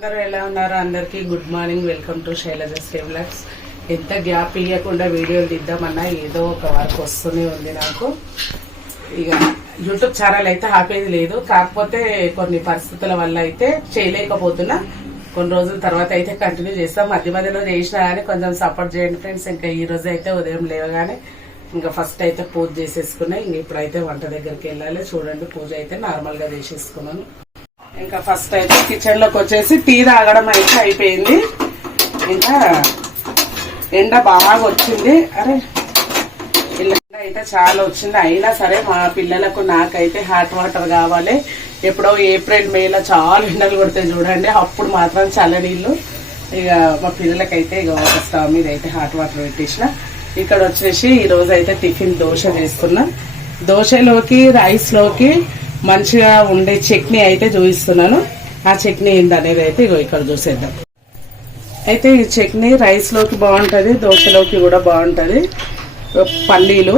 అందరూ ఎలా ఉన్నారు? అందరికీ good morning. Welcome to Shailaja స్టేవ్లాగ్స్ ఎంత గ్యాప్ ఇవ్వకుండా వీడియోలు తీద్దామన్నా ఏదో ఒక వర్క్ వస్తూనే ఉంది నాకు. ఇక యూట్యూబ్ ఛానల్ అయితే ఆపేది లేదు. కాకపోతే కొన్ని పరిస్థితుల వల్ల అయితే చేయలేకపోతున్నా. కొన్ని రోజుల తర్వాత అయితే కంటిన్యూ చేస్తాం. మధ్య మధ్యలో చేసినా కానీ కొంచెం సపోర్ట్ చేయండి ఫ్రెండ్స్. ఇంకా ఈ రోజు అయితే ఉదయం లేవగానే ఇంకా ఫస్ట్ అయితే పూజ చేసేసుకున్నా. ఇంక ఇప్పుడైతే వంట దగ్గరికి వెళ్ళాలి. చూడండి పూజ అయితే నార్మల్గా చేసేసుకున్నాను. ఇంకా ఫస్ట్ అయితే కిచెన్లోకి వచ్చేసి టీ తాగడం అయితే అయిపోయింది. ఇంకా ఎండ బాగా వచ్చింది. అరే ఎండ అయితే చాలా వచ్చింది. అయినా సరే మా పిల్లలకు నాకైతే హాట్ వాటర్ కావాలి. ఎప్పుడో ఏప్రిల్ మేలో చాలా ఎండలు కొడతాయి చూడండి. అప్పుడు మాత్రం చల్లనీళ్ళు. ఇక మా పిల్లలకైతే ఇక ఒక స్టవ్ మీద అయితే హాట్ వాటర్ పెట్టేసిన. ఇక్కడ వచ్చేసి ఈ రోజు అయితే టిఫిన్ దోశ వేసుకున్నా. దోశలోకి రైస్లోకి మంచిగా ఉండే చట్నీ అయితే చూపిస్తున్నాను. ఆ చట్నీ ఏందనేది అయితే ఇగో ఇక్కడ చూసేద్దాం. అయితే ఈ చట్నీ రైస్లోకి బాగుంటది దోశలోకి కూడా బాగుంటది. పల్లీలు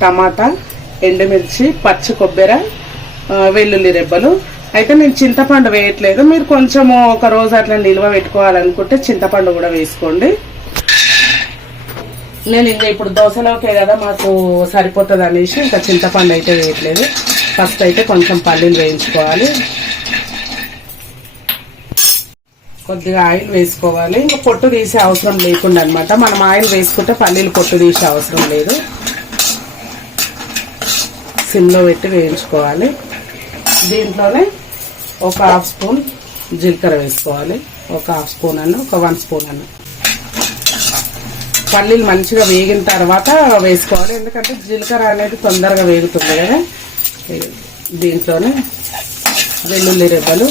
టమాటా ఎండుమిర్చి పచ్చి కొబ్బరి వెల్లుల్లి రెబ్బలు. అయితే నేను చింతపండు వేయట్లేదు. మీరు కొంచెం ఒక రోజు అట్లా నిల్వ పెట్టుకోవాలనుకుంటే చింతపండు కూడా వేసుకోండి. నేను ఇంకా ఇప్పుడు దోశలోకే కదా మాకు సరిపోతుంది అనేసి ఇంకా చింతపండు అయితే వేయట్లేదు. ఫస్ట్ అయితే కొంచెం పల్లీలు వేయించుకోవాలి. కొద్దిగా ఆయిల్ వేసుకోవాలి. ఇంకా పొట్టు తీసే అవసరం లేకుండా అనమాట మనం ఆయిల్ వేసుకుంటే పల్లీలు పొట్టు తీసే అవసరం లేదు. సిమ్లో పెట్టి వేయించుకోవాలి. దీంట్లోనే ఒక హాఫ్ స్పూన్ జీలకర్ర వేసుకోవాలి. ఒక హాఫ్ స్పూన్ అన్న ఒక వన్ స్పూన్ అన్న. పల్లీలు మంచిగా వేగిన తర్వాత వేసుకోవాలి. ఎందుకంటే జీలకర్ర అనేది తొందరగా వేగుతుంది కదా. దీంట్లోనే వెల్లుల్లి రెబ్బలు.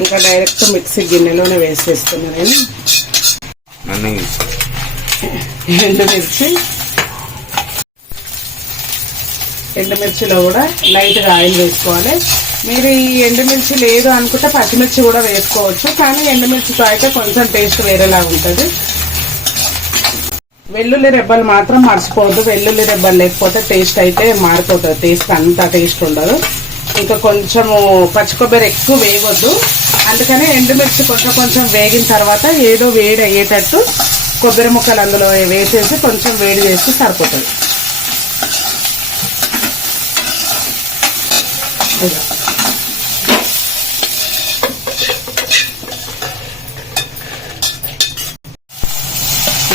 ఇంకా డైరెక్ట్ మిక్సీ గిన్నెలోనే వేసేస్తున్నా నేను. ఎండుమిర్చి ఎండుమిర్చిలో కూడా లైట్గా ఆయిల్ వేసుకోవాలి. మీరు ఈ ఎండుమిర్చి లేదు అనుకుంటే పచ్చిమిర్చి కూడా వేసుకోవచ్చు. కానీ ఎండుమిర్చితో అయితే కొంచెం టేస్ట్ వేరేలా ఉంటుంది. వెల్లుల్లి రెబ్బలు మాత్రం మర్చిపోవద్దు. వెల్లుల్లి రెబ్బలు లేకపోతే టేస్ట్ అయితే మారిపోతుంది. టేస్ట్ అంత టేస్ట్ ఉండదు. ఇంకా కొంచెము పచ్చి కొబ్బరి ఎక్కువ వేయవద్దు. అందుకని ఎండుమిర్చి కొంచెం కొంచెం వేగిన తర్వాత ఏదో వేడి అయ్యేటట్టు కొబ్బరి ముక్కలు అందులో వేసేసి కొంచెం వేడి చేసి సరిపోతుంది.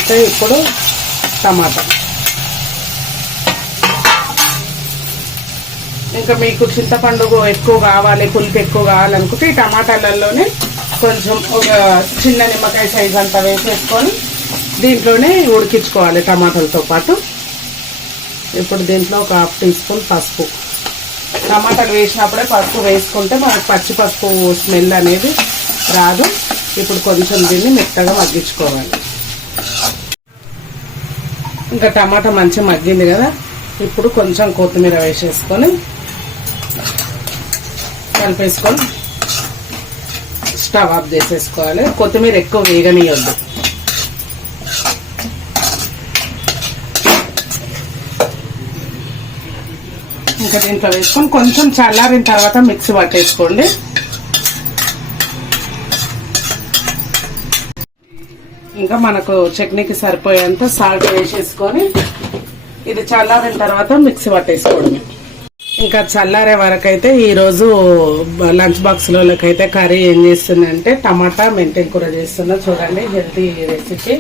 ఇదిగో. ఇప్పుడు టమాటా. ఇంకా మీకు చింతపండు ఎక్కువ కావాలి పులుపు ఎక్కువ కావాలనుకుంటే ఈ టమాటాలలోనే కొంచెం ఒక చిన్న నిమ్మకాయ సైజ్ అంతా వేసేసుకొని దీంట్లోనే ఉడికించుకోవాలి టమాటాలతో పాటు. ఇప్పుడు దీంట్లో ఒక హాఫ్ టీ స్పూన్ పసుపు. టమాటాలు వేసినప్పుడే పసుపు వేసుకుంటే మనకు పచ్చి పసుపు స్మెల్ అనేది రాదు. ఇప్పుడు కొంచెం దీన్ని మెత్తగా మగ్గించుకోవాలి. ఇంకా టమాటా మంచిగా మగ్గింది కదా ఇప్పుడు కొంచెం కొత్తిమీర వేసేసుకొని కలిపేసుకొని స్టవ్ ఆఫ్ చేసేసుకోవాలి. కొత్తిమీర ఎక్కువ వేగనీయొద్దు. ఇంకా దీంట్లో వేసుకొని కొంచెం చల్లారిన తర్వాత మిక్సీ పట్టేసుకోండి. ఇంకా మనకు చట్నీకి సరిపోయేంత సాల్ట్ వేసేసుకొని ఇది చల్లారిన తర్వాత మిక్సీ పట్టేసుకోవడమే. ఇంకా చల్లారే వరకు అయితే ఈరోజు లంచ్ బాక్స్లకైతే కర్రీ ఏం చేస్తుందంటే టమాటా మెంతెం కూర చేస్తున్నా. చూడండి హెల్తీ రెసిపీ.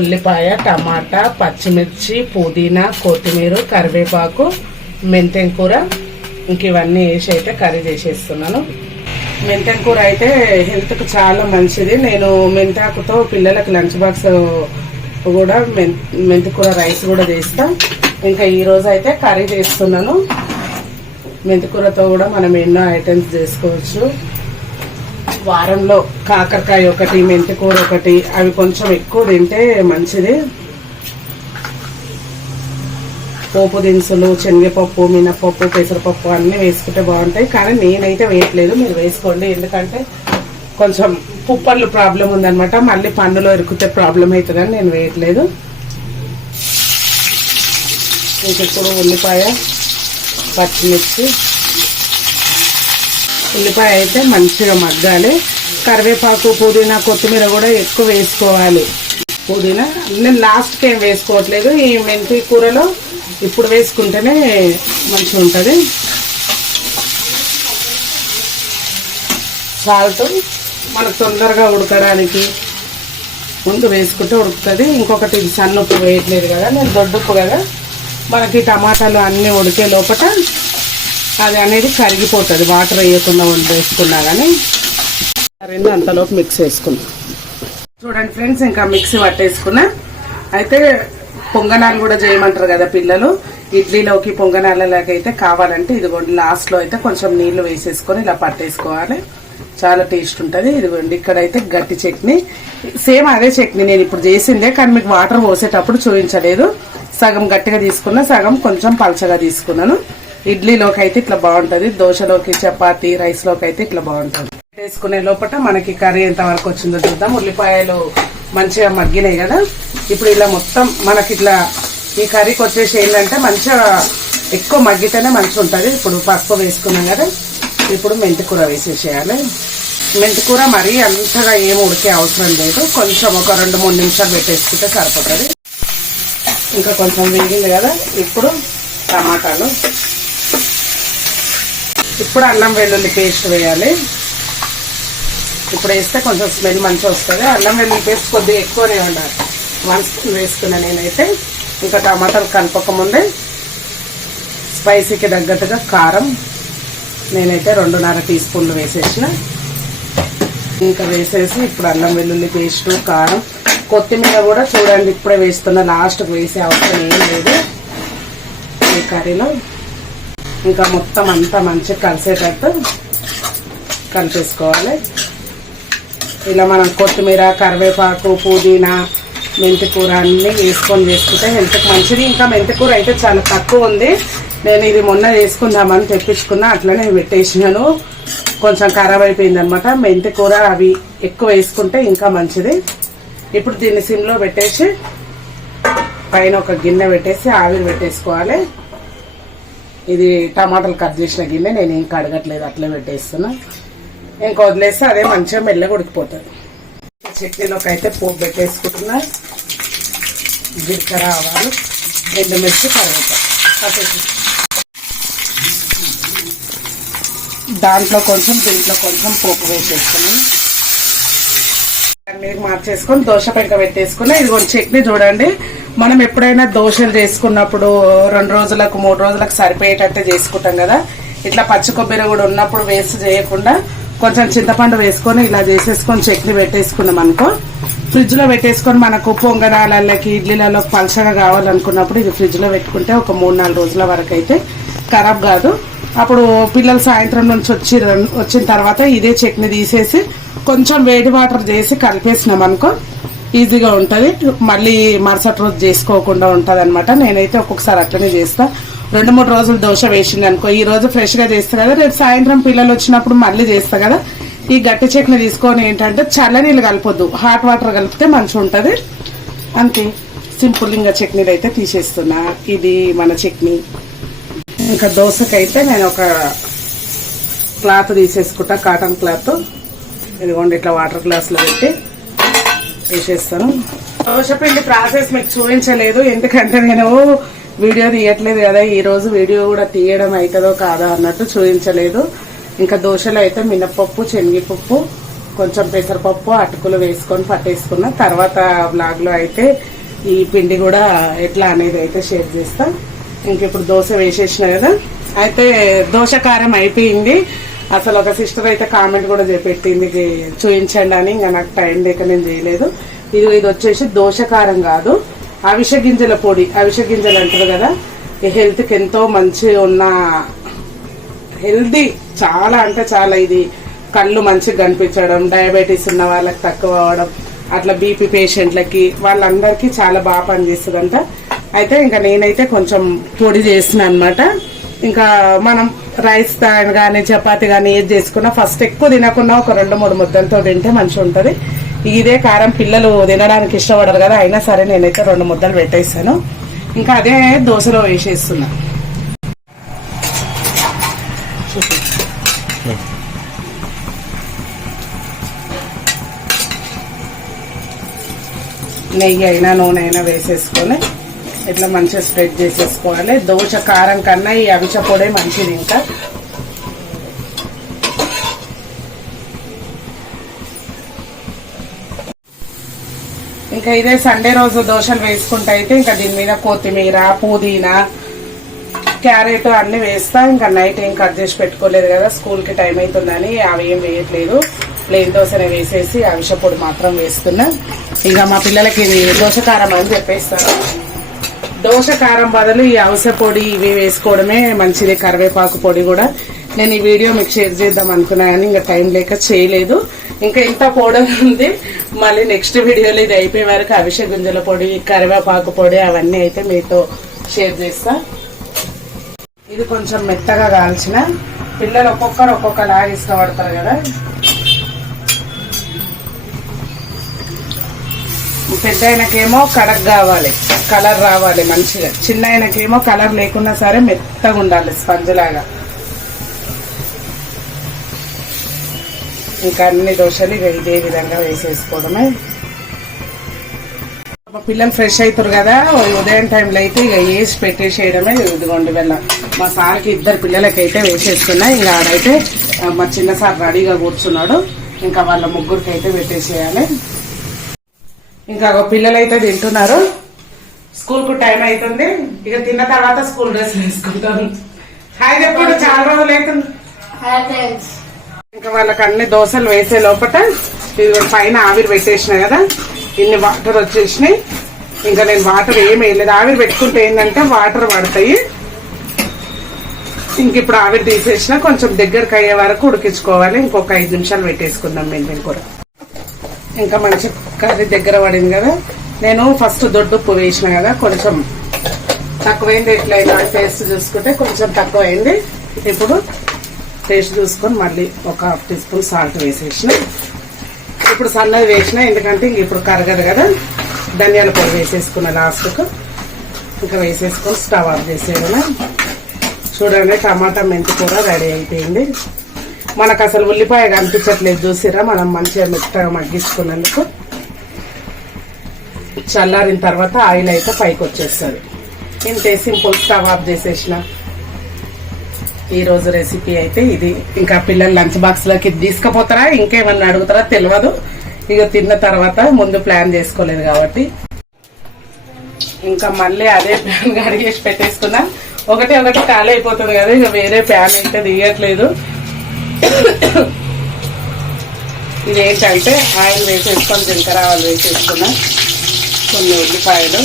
ఉల్లిపాయ టమాటా పచ్చిమిర్చి పుదీనా కొత్తిమీర కరివేపాకు మెంతెం కూర. ఇంక ఇవన్నీ వేసి అయితే కర్రీ చేసేస్తున్నాను. మెంతెం కూర అయితే హెల్త్కు చాలా మంచిది. నేను మెంతాకుతో పిల్లలకు లంచ్ బాక్స్ కూడా మెంతి కూర రైస్ కూడా చేస్తాం. ఇంకా ఈ రోజు అయితే కర్రీ చేస్తున్నాను. మెంతికూరతో కూడా మనం ఎన్నో ఐటమ్స్ చేసుకోవచ్చు. వారంలో కాకరకాయ ఒకటి మెంతికూర ఒకటి అవి కొంచెం ఎక్కువ తింటే మంచిది. పోపు దినుసులు శనగపప్పు మినపప్పు పెసరపప్పు అన్నీ వేసుకుంటే బాగుంటాయి. కానీ నేనైతే వేయట్లేదు. మీరు వేసుకోండి. ఎందుకంటే కొంచెం పుప్పర్లు ప్రాబ్లం ఉందనమాట మళ్ళీ పన్నులో ఇరుకుతే ప్రాబ్లం అవుతుందని నేను వేయట్లేదు. ఇంకెప్పుడు ఉల్లిపాయ పచ్చిమిర్చి. ఉల్లిపాయ అయితే మంచిగా మగ్గాలి. కరివేపాకు పుదీనా కొత్తిమీర కూడా ఎక్కువ వేసుకోవాలి. పుదీనా నేను లాస్ట్కి ఏం వేసుకోవట్లేదు. ఈ మెంతి కూరలో ఇప్పుడు వేసుకుంటేనే మంచిగా ఉంటుంది. సాల్ట్ మనకు తొందరగా ఉడకడానికి ముందు వేసుకుంటే ఉడుకుతుంది. ఇంకొకటి ఇది సన్న ఉప్పు వేయట్లేదు కదా నేను దొడ్డు ఉప్పు కదా. మనకి టమాటాలు అన్నీ ఉడికే లోపల అది అనేది కరిగిపోతుంది. వాటర్ వేయకుండా ఉండి వేసుకున్నా కానీ రెండు అంతలోపు మిక్స్ వేసుకున్నాం చూడండి ఫ్రెండ్స్ ఇంకా మిక్సీ పట్టేసుకున్నా. అయితే పొంగనాలు కూడా చేయమంటారు కదా పిల్లలు. ఇడ్లీలోకి పొంగనాలలాగా అయితే కావాలంటే ఇదిగోండి లాస్ట్లో అయితే కొంచెం నీళ్ళు వేసేసుకొని ఇలా పట్టేసుకోవాలి. చాలా టేస్ట్ ఉంటుంది. ఇదిగోండి ఇక్కడైతే గట్టి చట్నీ. సేమ్ అదే చట్నీ నేను ఇప్పుడు చేసిందే కానీ మీకు వాటర్ పోసేటప్పుడు చూపించలేదు. సగం గట్టిగా తీసుకున్నా సగం కొంచెం పలచగా తీసుకున్నాను. ఇడ్లీలోకి అయితే ఇట్లా బాగుంటుంది. దోశలోకి చపాతి రైస్లోకి అయితే ఇట్లా బాగుంటుంది. వేసుకునే లోపల మనకి కర్రీ ఎంత వరకు వచ్చిందో చూద్దాం. ఉల్లిపాయలు మంచిగా మగ్గినాయి కదా. ఇప్పుడు ఇలా మొత్తం మనకి ఇట్లా ఈ కర్రీకి వచ్చేసి ఏంటంటే మంచిగా ఎక్కువ మగ్గితేనే మంచిగా ఉంటుంది ఇప్పుడు పసుపు వేసుకున్నాం కదా ఇప్పుడు మెంతి కూర వేసేసేయాలి. మెంతి కూర మరీ అంతగా ఏం ఉడికే అవసరం లేదు. కొంచెం ఒక రెండు మూడు నిమిషాలు పెట్టేసుకుంటే సరిపోతుంది. ఇంకా కొంచెం వేగింది కదా ఇప్పుడు టమాటాలు. ఇప్పుడు అల్లం వెల్లుల్లి పేస్ట్ వేయాలి. ఇప్పుడు వేస్తే కొంచెం స్మెల్ మంచిగా వస్తుంది. అల్లం వెల్లుల్లి పేస్ట్ కొద్దిగా ఎక్కువనే ఉండాలి. వన్ స్పూన్ వేసుకున్నా నేనైతే ఇంకా టమాటాలు కలపక ముందే స్పైసీకి తగ్గట్టుగా కారం నేనైతే రెండున్నర టీ స్పూన్లు వేసేసిన. ఇంకా వేసేసి ఇప్పుడు అల్లం వెల్లుల్లి పేస్ట్ కారం కొత్తిమీర కూడా చూడండి ఇప్పుడే వేస్తున్నా లాస్ట్కి వేసే అవసరం ఏం లేదు. ఈ కర్రీలో ఇంకా మొత్తం అంతా మంచిగా కలిసేటట్టు కలిపేసుకోవాలి. ఇలా మనం కొత్తిమీర కరివేపాకు పుదీనా మెంతి కూర అన్నీ వేసుకొని చేసుకుంటే హెల్త్కి మంచిది. ఇంకా మెంతి కూర అయితే చాలా తక్కువ ఉంది. నేను ఇది మొన్న వేసుకుందామని తెప్పించుకున్నా అట్లనే పెట్టేసినాను. కొంచెం ఖరాబ్ అయిపోయింది అనమాట మెంతికూర అవి ఎక్కువ వేసుకుంటే ఇంకా మంచిది. ఇప్పుడు దీన్ని సిమ్లో పెట్టేసి పైన ఒక గిన్నె పెట్టేసి ఆవిరి పెట్టేసుకోవాలి. ఇది టమాటాలు కట్ చేసిన గిన్నె నేను ఇంకా అడగట్లేదు అట్లే పెట్టేస్తున్నా. ఇంకా వదిలేస్తే అదే మంచిగా మెల్లగా ఉడికిపోతుంది. చట్నీలోకి అయితే పోపు పెట్టేసుకుంటున్నా. జీలకర్ర ఆవాలు ఎండుమిర్చి కరివేపాకు. దాంట్లో కొంచెం దీంట్లో కొంచెం పోపు వేసేసుకున్నాను. మీద మార్చేసుకొని దోశ పెంక పెట్టేసుకున్నా. ఇది కొంచెం చట్నీ చూడండి. మనం ఎప్పుడైనా దోశలు చేసుకున్నప్పుడు రెండు రోజులకు మూడు రోజులకు సరిపోయేటట్టు చేసుకుంటాం కదా. ఇట్లా పచ్చి కొబ్బరి కూడా ఉన్నప్పుడు వేస్ట్ చేయకుండా కొంచెం చింతపండు వేసుకొని ఇలా చేసేసుకొని చట్నీ పెట్టేసుకున్నాం అనుకో. ఫ్రిడ్జ్లో పెట్టేసుకొని మనకు పొంగనాలకి ఇడ్లీలలో పలసగా కావాలనుకున్నప్పుడు ఇది ఫ్రిడ్జ్లో పెట్టుకుంటే ఒక మూడు నాలుగు రోజుల వరకు అయితే ఖరాబ్ కాదు. అప్పుడు పిల్లలు సాయంత్రం నుంచి వచ్చి వచ్చిన తర్వాత ఇదే చట్నీ తీసేసి కొంచెం వేడి వాటర్ చేసి కలిపేసినాం అనుకో ఈజీగా ఉంటుంది. మళ్ళీ మరుసటి రోజు చేసుకోకుండా ఉంటుంది అనమాట నేనైతే ఒక్కొక్కసారి అట్లనే చేస్తాను రెండు మూడు రోజులు దోశ వేసింది అనుకో. ఈ రోజు ఫ్రెష్గా చేస్తా కదా రేపు సాయంత్రం పిల్లలు వచ్చినప్పుడు మళ్ళీ చేస్తా కదా. ఈ గట్టి చట్నీ తీసుకొని ఏంటంటే చల్ల నీళ్ళు కలపొద్దు. హాట్ వాటర్ కలిపితే మంచిగా ఉంటుంది అంతే. సింపుల్ ఇంకా చట్నీలు అయితే తీసేస్తున్నా. ఇది మన చట్నీ. ఇంకా దోశకైతే నేను ఒక క్లాత్ తీసేసుకుంటా కాటన్ క్లాత్. ఇదిగోండి ఇట్లా వాటర్ గ్లాస్లో పెట్టి వేసేస్తాను. దోశ పిండి ప్రాసెస్ మీకు చూపించలేదు. ఎందుకంటే నేను వీడియో తీయట్లేదు కదా ఈ రోజు వీడియో కూడా తీయడం అవుతుందో కాదా అన్నట్టు చూపించలేదు. ఇంకా దోశలు అయితే మినపప్పు శనగపప్పు కొంచెం పెసరపప్పు అటుకులు వేసుకొని పట్టేసుకున్న. తర్వాత బ్లాగ్లో అయితే ఈ పిండి కూడా ఎట్లా అనేది అయితే షేర్ చేస్తా. ఇంక ఇప్పుడు దోశ వేసేసిన కదా. అయితే దోశ కారం అయిపోయింది. అసలు ఒక సిస్టర్ అయితే కామెంట్ కూడా చేపెట్టింది చూపించండి అని. ఇంకా నాకు టైం లేక నేను చేయలేదు. ఇది ఇది వచ్చేసి దోశకారం కాదు. అవిష గింజల పొడి అవిష గింజలు అంటారు కదా ఈ హెల్త్కి ఎంతో మంచి ఉన్న హెల్దీ చాలా అంటే చాలా ఇది. కళ్ళు మంచిగా కనిపించడం డయాబెటీస్ ఉన్న వాళ్ళకి తక్కువ అవడం అట్లా బీపీ పేషెంట్లకి వాళ్ళందరికీ చాలా బాగా పనిచేస్తుందంట. అయితే ఇంకా నేనైతే కొంచెం పొడి చేసిన అనమాట ఇంకా మనం రైస్ కానీ చపాతి కానీ ఏది చేసుకున్నా ఫస్ట్ ఎక్కువ తినకుండా ఒక రెండు మూడు ముద్దలతో తింటే మంచిగా ఉంటుంది ఇదే కారం పిల్లలు తినడానికి ఇష్టపడరు కదా అయినా సరే నేనైతే రెండు ముద్దలు పెట్టేస్తాను ఇంకా అదే దోశలో వేసేస్తున్నా. నెయ్యి అయినా నూనె అయినా వేసేసుకొని ఇట్లా మంచిగా స్ప్రెడ్ చేసేసుకోవాలి. దోశ కారం కన్నా ఈ అవిచ పొడే మంచిది ఇంకా. ఇంకా ఇదే సండే రోజు దోశలు వేసుకుంటే అయితే ఇంకా దీని మీద కొత్తిమీర పుదీనా క్యారెట్ అన్ని వేస్తా. ఇంకా నైట్ ఏం కట్ చేసి పెట్టుకోలేదు కదా స్కూల్కి టైం అవుతుందని అవి ఏం వేయట్లేదు. ప్లేన్ దోశనే వేసేసి అవిష పొడి మాత్రం వేస్తున్నా. ఇక మా పిల్లలకి ఇది దోశకారం అని చెప్పేస్తాను దోశ కారం బదులు ఈ అవస పొడి ఇవి వేసుకోవడమే మంచిది కరివేపాకు పొడి కూడా. నేను ఈ వీడియో మీకు షేర్ చేద్దాం అనుకున్నా కానీ ఇంకా టైం లేక చేయలేదు. ఇంకా ఇంత పౌడర్ ఉంది. మళ్ళీ నెక్స్ట్ వీడియోలో ఇది అయిపోయే వరకు అవిష గింజల పొడి కరివేపాకు పొడి అవన్నీ అయితే మీతో షేర్ చేస్తా. ఇది కొంచెం మెత్తగా కాల్చిన. పిల్లలు ఒక్కొక్కరు ఒక్కొక్కలాగా ఇష్టపడతారు కదా. పెద్ద ఆయనకేమో కడక్ కావాలి కలర్ రావాలి మంచిగా. చిన్న ఆయనకేమో కలర్ లేకున్నా సరే మెత్తగా ఉండాలి స్పంజ్ లాగా. ఇంకా అన్ని దోశలు ఇక ఇదే విధంగా వేసేసుకోవడమే. మా పిల్లలు ఫ్రెష్ అవుతారు కదా ఉదయం టైంలో అయితే ఇక వేసి పెట్టేసేయడమే ఇదిగోండి వెళ్ళ. మా సార్కి ఇద్దరు పిల్లలకైతే వేసేస్తున్నా ఇంకా ఆడైతే మా చిన్న సార్ రెడీగా కూర్చున్నాడు ఇంకా వాళ్ళ ముగ్గురికి అయితే పెట్టేసేయాలి. ఇంకా ఒక పిల్లలు అయితే తింటున్నారు. స్కూల్కు టైం అవుతుంది ఇక తిన్న తర్వాత స్కూల్ డ్రెస్ వేసుకుంటాను హాయ్ చెప్పండి చాలా రోజులు అవుతుంది. ఇంకా వాళ్ళకి అన్ని దోశలు వేసే లోపల ఇది పైన ఆవిరి పెట్టేసిన కదా ఇన్ని వాటర్ వచ్చేసినాయి. ఇంకా నేను వాటర్ ఏమి వేయలేదు. ఆవిరి పెట్టుకుంటే ఏంటంటే వాటర్ పడతాయి. ఇంక ఇప్పుడు ఆవిరి తీసేసిన కొంచెం దగ్గరకు అయ్యే వరకు ఉడికించుకోవాలి. ఇంకొక ఐదు నిమిషాలు పెట్టేసుకుందాం మెంతిన కూర ఇంకా మంచి కర్రీ దగ్గర పడింది కదా. నేను ఫస్ట్ దొడ్డుప్పు వేసిన కదా కొంచెం తక్కువైంది. ఎట్లయినా టేస్ట్ చూసుకుంటే కొంచెం తక్కువ అయింది ఇప్పుడు టేస్ట్ చూసుకొని మళ్ళీ ఒక హాఫ్ టీ స్పూన్ సాల్ట్ వేసేసిన. ఇప్పుడు సన్నది వేసిన ఎందుకంటే ఇంక ఇప్పుడు కరగదు కదా. ధనియాల పొడి వేసేసుకున్న లాస్ట్కు. ఇంకా వేసేసుకొని స్టవ్ ఆఫ్ చేసేయడం చూడండి టమాటా మెంతి కూర రెడీ అయిపోయింది. మనకు అసలు ఉల్లిపాయ కనిపించట్లేదు చూసిరా? మనం మంచిగా మెత్తగా మగ్గించుకున్నందుకు. చల్లారిన తర్వాత ఆయిల్ అయితే పైకి వచ్చేస్తుంది. ఇంతే సింపుల్ స్టవ్ ఆఫ్ చేసేసిన. ఈ రోజు రెసిపీ అయితే ఇది. ఇంకా పిల్లలు లంచ్ బాక్స్లోకి తీసుకుపోతారా? ఇంకేమన్నా అడుగుతారా? తెలియదు ఇక తిన్న తర్వాత ముందు ప్లాన్ చేసుకోలేదు కాబట్టి. ఇంకా మళ్ళీ అదే ప్యాన్ కడిగేసి పెట్టేసుకున్నా ఒకటి ఒకటి ఖాళీ అయిపోతుంది కదా ఇక వేరే ప్యాన్ అయితే దిగట్లేదు. ఇదేంటంటే ఆయిల్ వేసేసుకొని జీలకర్ర ఆవాలు వేసేసుకున్నా. కొన్ని ఉల్లిపాయలు.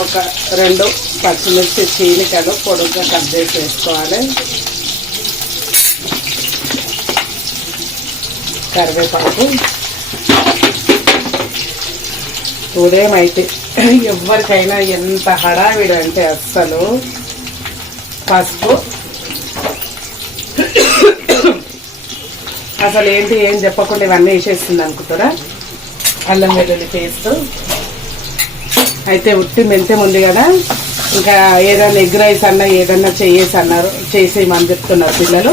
ఒక రెండు పచ్చిమిర్చి చీని కదా పొడుగ్గా కట్ చేసి వేసుకోవాలి. కరివేపాకు. ఉదయం అయితే ఎవరికైనా ఎంత హడావిడి అంటే అస్సలు పసుపు. అసలు ఏంటి ఏం చెప్పకుండా ఇవన్నీ వేసేస్తుంది అనుకుంటారా? అల్లం వెల్లుల్లి పేస్ట్. అయితే ఉట్టి మెంతెం ఉంది కదా. ఇంకా ఏదైనా ఎగ్ రైస్ అన్నా ఏదన్నా చేయేసి అన్నారు చేసేయమని చెప్తున్నారు పిల్లలు.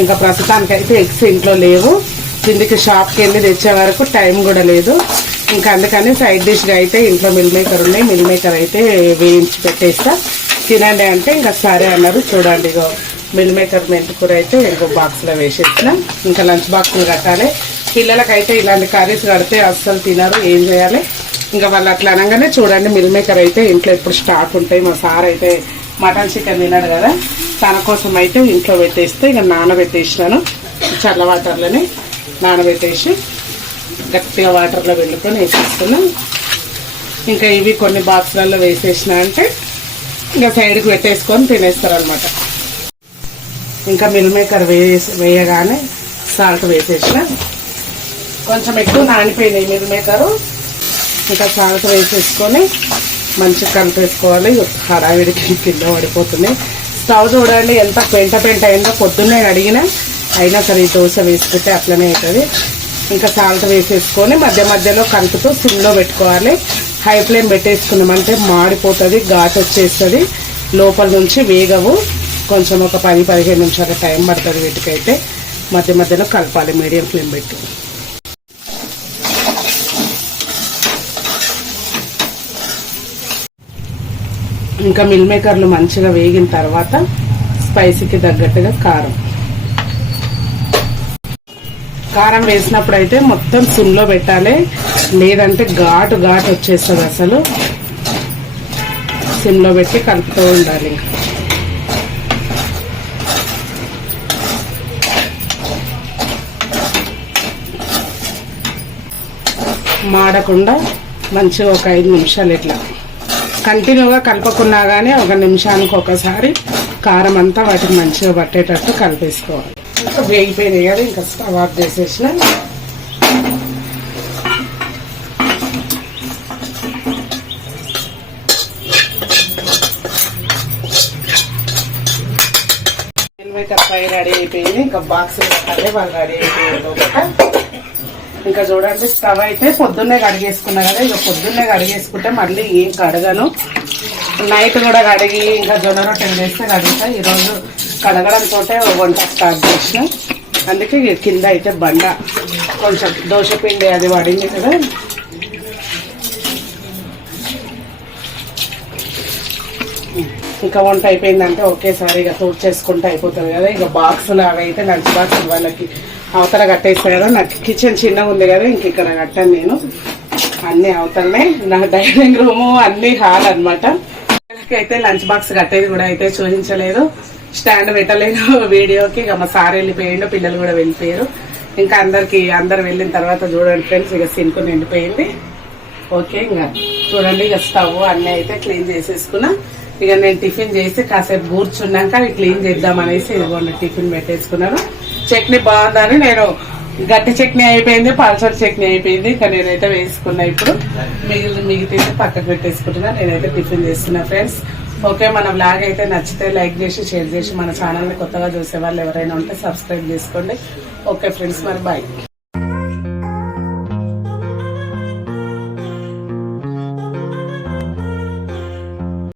ఇంకా ప్రస్తుతానికైతే ఎగ్స్ ఇంట్లో లేవు. కిందికి షాప్కి వెళ్ళి తెచ్చే వరకు టైం కూడా లేదు. ఇంకా అందుకని సైడ్ డిష్గా అయితే ఇంట్లో మిల్ మేకర్ ఉన్నాయి. మిల్ మేకర్ అయితే వేయించి పెట్టేస్తా. తినండి అంటే ఇంకా సరే అన్నారు. చూడండి ఇగో మిల్ మేకర్ మెంతికూర అయితే ఇంకో బాక్స్లో వేసేసిన. ఇంకా లంచ్ బాక్స్లు కట్టాలి. పిల్లలకైతే ఇలాంటి కర్రీస్ కడితే అస్సలు తినరు ఏం చేయాలి? ఇంకా వాళ్ళు అట్లా అనగానే చూడండి మిల్ మేకర్ అయితే ఇంట్లో ఎప్పుడు స్టాక్ ఉంటాయి. మా సార్ అయితే మటన్ చికెన్ తిన్నాడు కదా తన కోసం అయితే ఇంట్లో పెట్టేస్తే ఇక నానబెట్టేసినాను. చల్ల వాటర్లోనే నానబెట్టేసి గట్టిగా వాటర్లో వెళ్ళుకొని వేసేసుకున్నాను ఇంకా ఇవి కొన్ని బాక్సులలో వేసేసిన అంటే ఇంకా సైడ్కి పెట్టేసుకొని తినేస్తారు అనమాట ఇంకా మిల్ మేకర్ వేసి వేయగానే సాల్ట్ వేసేసిన. కొంచెం ఎక్కువ నానిపోయినాయి మిల్ మేకరు. ఇంకా సాల్ట్ వేసేసుకొని మంచిగా కలిపేసుకోవాలి. హడావిడికి కింద పడిపోతున్నాయి స్టవ్ చూడండి ఎంత పెంట పెంట అయిందో పొద్దున్నే అడిగినా అయినా సరే ఈ దోశ వేసుకుంటే అట్లనే అవుతుంది. ఇంకా సాల్ట్ వేసేసుకొని మధ్య మధ్యలో కలుపుతూ సిమ్లో పెట్టుకోవాలి. హై ఫ్లేమ్ పెట్టేసుకున్నామంటే మాడిపోతుంది ఘాట్ వచ్చేస్తుంది. లోపల నుంచి వేగవు. కొంచెం ఒక పది పదిహేను నిమిషాల టైం పడుతుంది వీటికైతే. మధ్య మధ్యలో కలపాలి మీడియం ఫ్లేమ్ పెట్టి. ఇంకా మిల్ మేకర్లు మంచిగా వేగిన తర్వాత స్పైసీకి తగ్గట్టుగా కారం. కారం వేసినప్పుడు అయితే మొత్తం సిమ్లో పెట్టాలి. లేదంటే ఘాటు ఘాటు వచ్చేస్తుంది అసలు. సిమ్లో పెట్టి కలుపుతూ ఉండాలి ఇంకా. మాడకుండా మంచిగా ఒక ఐదు నిమిషాలు ఇట్లా కంటిన్యూగా కలపకున్నా కానీ ఒక నిమిషానికి ఒకసారి కారం అంతా వాటికి మంచిగా పట్టేటట్టు కలిపేసుకోవాలి. ఇంకా వేగిపోయినాయి కదా ఇంకా స్టవ్ ఆఫ్ చేసేసిన. రెడీ అయిపోయింది. ఇంకా బాక్స్ పెట్టాలి వాళ్ళు రెడీ అయిపోయింది లోపల ఇంకా చూడండి స్టవ్ అయితే పొద్దున్నే కడిగేసుకున్నా కదా ఇక పొద్దున్నే కడిగేసుకుంటే మళ్ళీ ఏం కడగను. నైట్ కూడా కడిగి ఇంకా జొన్న రొట్టెలు వేస్తే కడుగుతా. ఈరోజు కడగడంతో వంట స్టార్ట్ చేసిన. అందుకే ఇక కింద అయితే బండ. కొంచెం దోశ పిండి అది పడింది కదా. ఇంకా వంట అయిపోయిందంటే ఒకేసారి ఇక తూడ్ చేసుకుంటే అయిపోతుంది కదా. ఇక బాక్సులు అవి అయితే లంచ్ బాక్స్ వాళ్ళకి. అవతల కట్టేసాడు నాకు కిచెన్ చిన్నగా ఉంది కదా ఇంక ఇక్కడ కట్టాను నేను. అన్ని అవతలనే. నా డైనింగ్ రూమ్ అన్ని హాల్ అనమాట అయితే లంచ్ బాక్స్ కట్టేది కూడా అయితే చూపించలేదు. స్టాండ్ పెట్టలేదు వీడియోకి. ఇక మా సార్ వెళ్ళిపోయిండు పిల్లలు కూడా వెళ్ళిపోయారు. ఇంకా అందరికి అందరు వెళ్ళిన తర్వాత చూడండి ఫ్రెండ్స్ ఇక సింకు నిండిపోయింది. ఓకే ఇంకా చూడండి ఇక స్టవ్ అన్ని అయితే క్లీన్ చేసేసుకున్నా. ఇక నేను టిఫిన్ చేసి కాసేపు కూర్చున్నాక అవి క్లీన్ చేద్దాం అనేసి ఇదిగోండి టిఫిన్ పెట్టేసుకున్నాను. చట్నీ బాగుందని నేను గట్టి చట్నీ అయిపోయింది పల్సర్ చట్నీ అయిపోయింది. ఇంకా నేనైతే వేసుకున్నా ఇప్పుడు. మిగిలిన మిగిలితే పక్కకు పెట్టేసుకుంటున్నా. నేనైతే టిఫిన్ చేస్తున్నా ఫ్రెండ్స్. ఓకే మన బ్లాగ్ అయితే నచ్చితే లైక్ చేసి షేర్ చేసి మన ఛానల్ని కొత్తగా చూసే వాళ్ళు ఎవరైనా ఉంటే సబ్స్క్రైబ్ చేసుకోండి. ఓకే ఫ్రెండ్స్ మరి బాయ్